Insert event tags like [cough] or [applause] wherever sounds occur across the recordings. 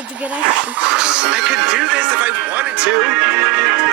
Edgar açtım. I could do this if I wanted to.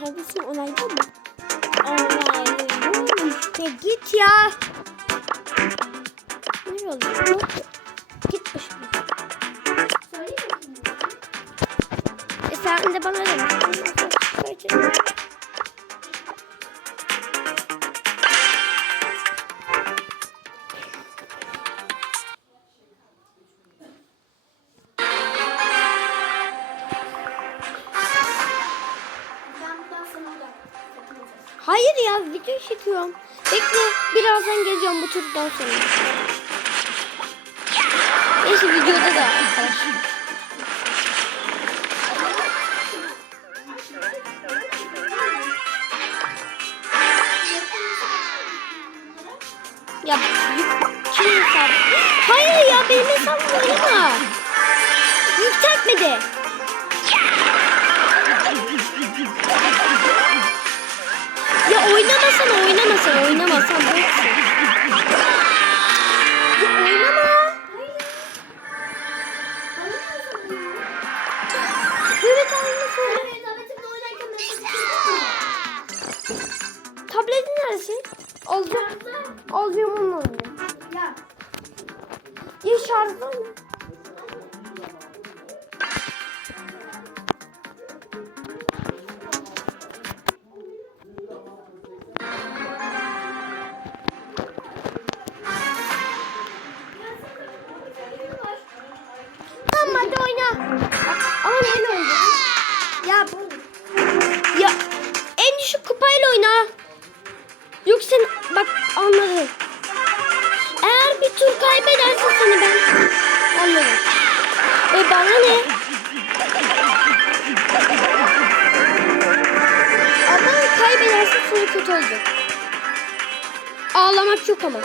Neredesin onayladın mı? Onayladım. Ya git ya. Ne oluyor? Hayır ya video çekiyorum. Bekle birazdan geleceğim bu turdan sonra. Neyse videoda da arkadaşlar. Ya kim? Hayır ya benim hesabım oynama. Yükseltmedi. 朝のお稲葉さん、お稲葉さん、kötü olacak. Ağlamak yok ama.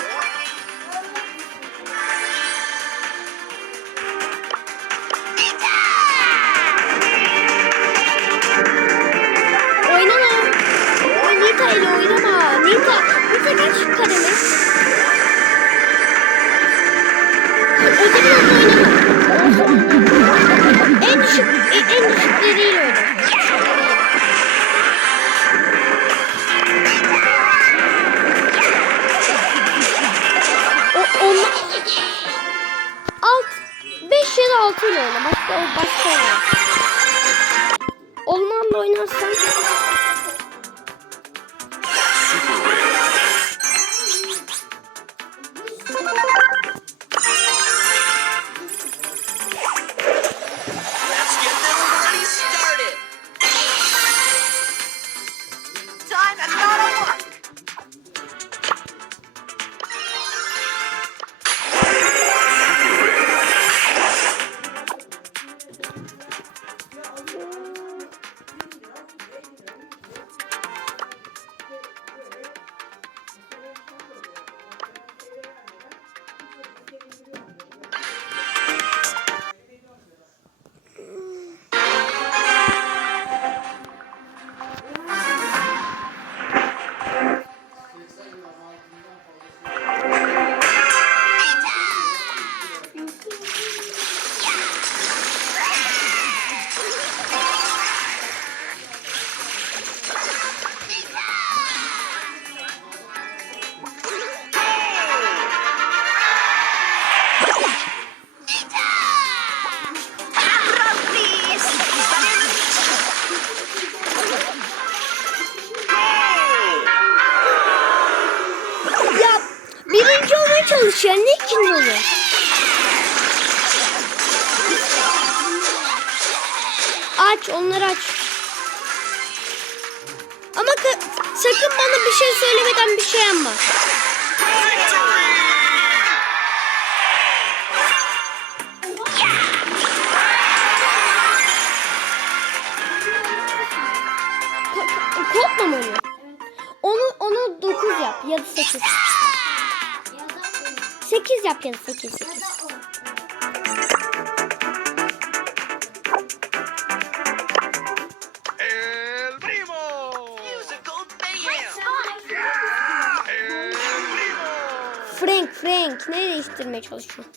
Frank Frank ne değiştirmeye çalışıyor?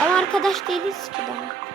Ama arkadaş değiliz ki daha.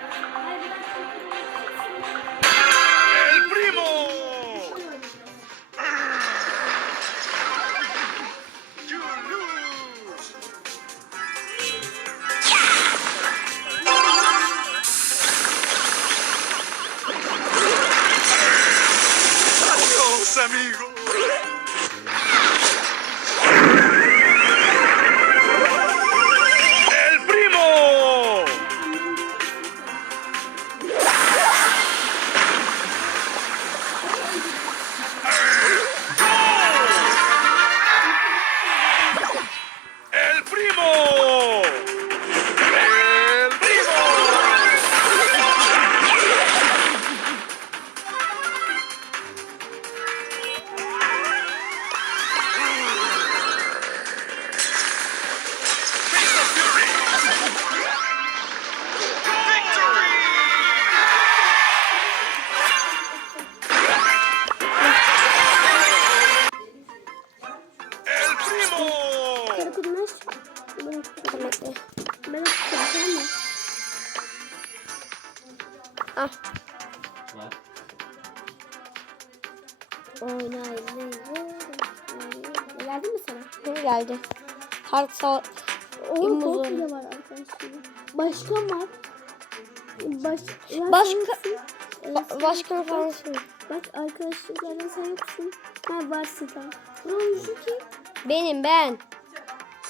Bekle. Ben kırkınmaz mı? Oynayın. Geldi mi sana? Hı, geldi. Hard sağ. O İmmoz bot oyunu. bile var arkadaşlar. Başkan var. Baş, Başka- Ba- falan söyle. Bak arkadaşlardan sen yoksun. Ha varsın tamam. Ne olmuş ki? Benim ben.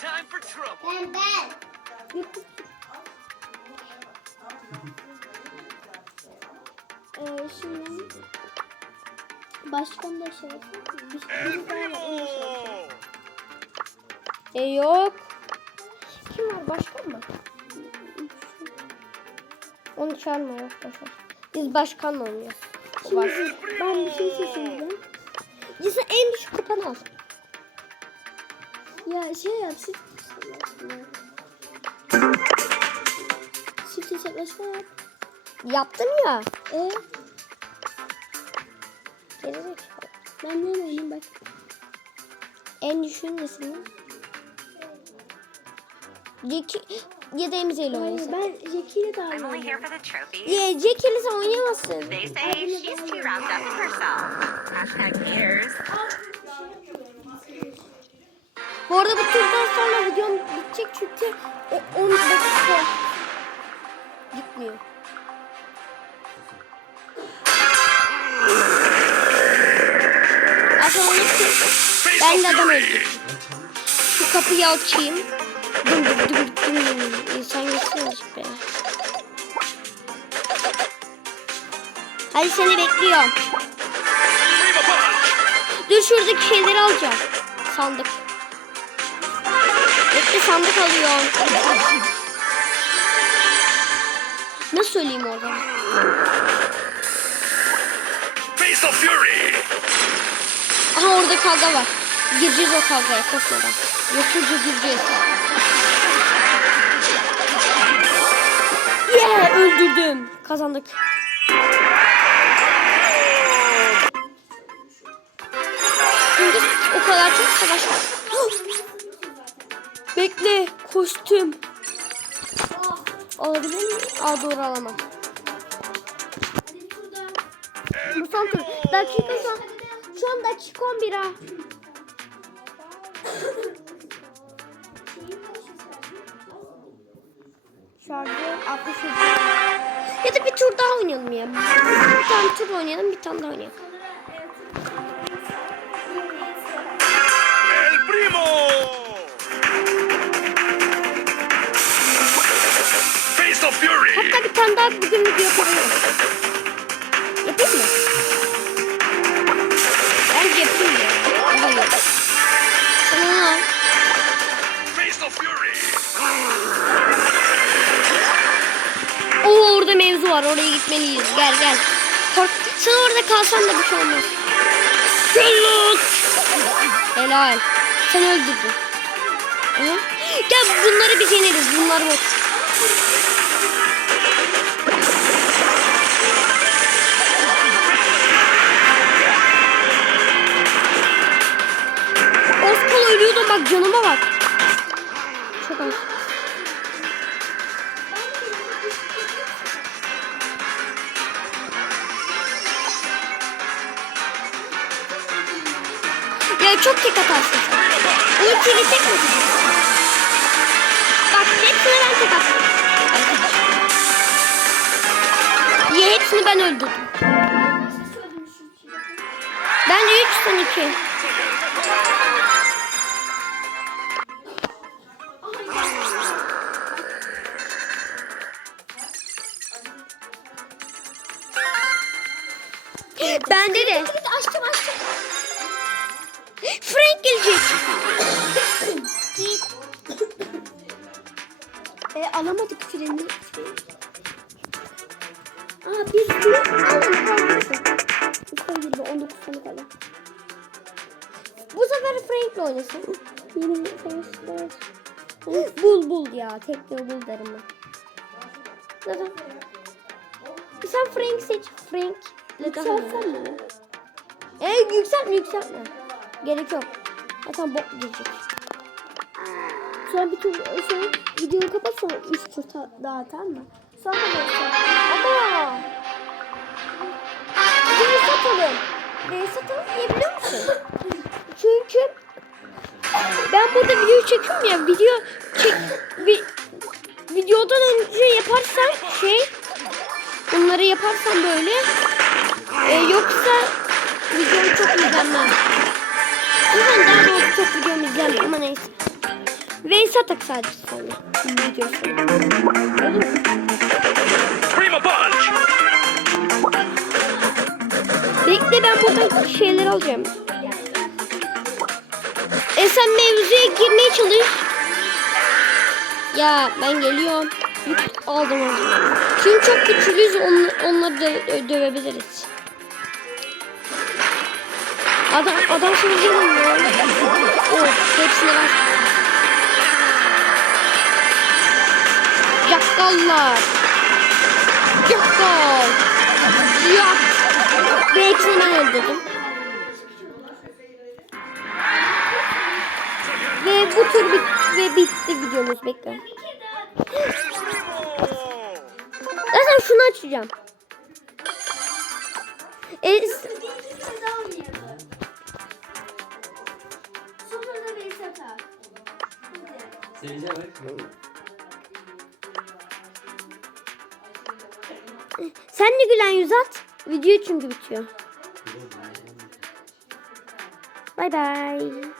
Time for trouble. Ben ben. [laughs] Ee, şimdi başkan da şey yapıyor. Bir onu şey. E yok. Kim var? Başkan mı? Onu çağırma yok boşver. Biz başkanla oynuyoruz. Şimdi ben bir şey seçeceğim. Sen en düşük kupanı al. Ya şey yap. Çift hesaplaşma yap. Yaptım ya. E Gelecek. ben ne oynayayım bak. En düşüğün nesin? Ya da Emze ile oynasın. ben Jackie ile daha trophies. Ya Jackie ile sen oynayamazsın. They say she's too wrapped up in herself. Hashtag haters. Bu arada bu turdan sonra videom bitecek çünkü o 10 dakika gitmiyor. Ben de adam öldürdüm. Şu kapıyı açayım. Dım dım dım dım. İnsan geçsin azıcık be. Hadi seni bekliyorum. Dur şuradaki şeyleri alacağım. Sandık. Bekle sandık alıyorum. Nasıl söyleyeyim orada? Face of Fury! Aha orada kavga var. Gireceğiz o kavgaya korkmadan. Yokurca gireceğiz. Yeah öldürdüm. Kazandık. Şimdi o kadar çok savaş var. Bekle kostüm. Alabilir miyim? Aa doğru alamam. Bu son tur. Dakika an. Şu an dakika 11 ha. Şarjı 67. Ya da bir tur daha oynayalım ya. Bir tane tur oynayalım, bir tane daha oynayalım. El Primo! Face of Fury! Hatta bir tane daha bugün video yapabilirim. Yapayım mı? Bence yapayım ya. Hayır. Of Fury! Oo orada mevzu var. Oraya gitmeliyiz. Gel gel. Kork. Sen orada kalsan da bir şey olmaz. Güllük. Helal. Sen öldürdün. Hı? Gel bunları biz yeneriz. Bunlar bot. Oskal ölüyordu bak canıma bak. Çok az. Ya çok tek atarsın sen. Ultiyle tek mi atarsın? Bak hepsini ben tek attım. Hepsini ben öldürdüm. Ben de 3 sen 2. Bende de. Açtım açtım. Frank gelecek. Git. e, alamadık freni. Aa bir sürü alamadık. Usta girdi 19 sene kadar. Bu sefer Frank'le oynasın. Yeni savaşlar. Bul bul ya. Tekno bul derim ben. Zaten. Sen Frank seç. Frank. Yükselsen mi? E yükseltme yükseltme. Gerek yok. Zaten bok girecek. Sonra bir tur şey, videoyu kapat sonra 3 tur daha tamam mı? Sonra da atalım. Reis atalım niye biliyor musun? Çünkü ben burada video çekiyorum ya video çek vi, videodan önce yaparsan şey bunları yaparsan böyle e, yoksa videom çok izlenmez. Yüzden daha doğrusu çok videom izlenmiyor ama neyse. Reis atak sadece sonra. Videosunu. Bekle ben burada şeyler alacağım. E sen mevzuya girmeye çalış. Ya ben geliyorum. Aldım onu. Çünkü çok güçlüyüz on, onları dö- dövebiliriz. Adam adam şimdi girmiyor. Oh hepsine var. Yakkallar. Yakkal. Yak. Hepsini ben öldürdüm. Ve bu tur bit ve bitti videomuz bekle. Zaten şunu açacağım. E, s- Sonra da reis atar. Seyirciye bak. Sen de gülen yüz at. Video çünkü bitiyor. Bay bay.